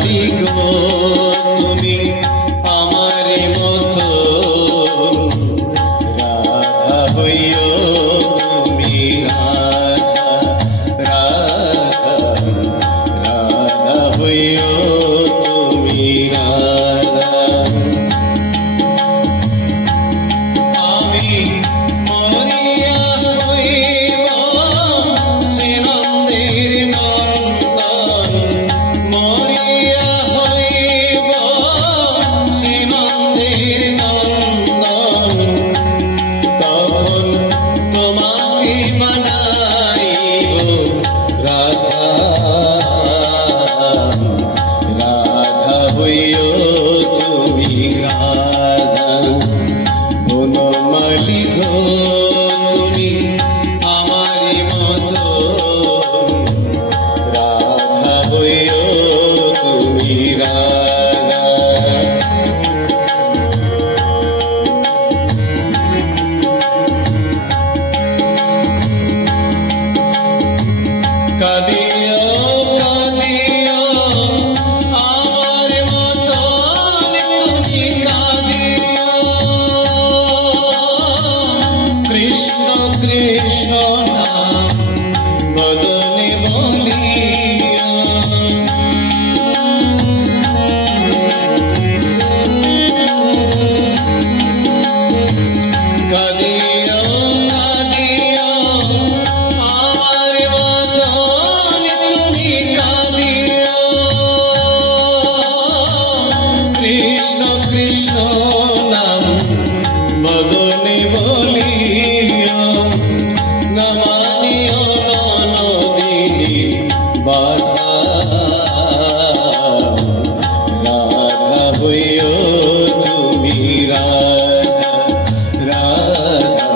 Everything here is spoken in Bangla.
Digo কৃষ্ণ নাম মগনে বলিও নমানিও নদিনী বাধা। রাধা হইও তুমি রাধা রাধা।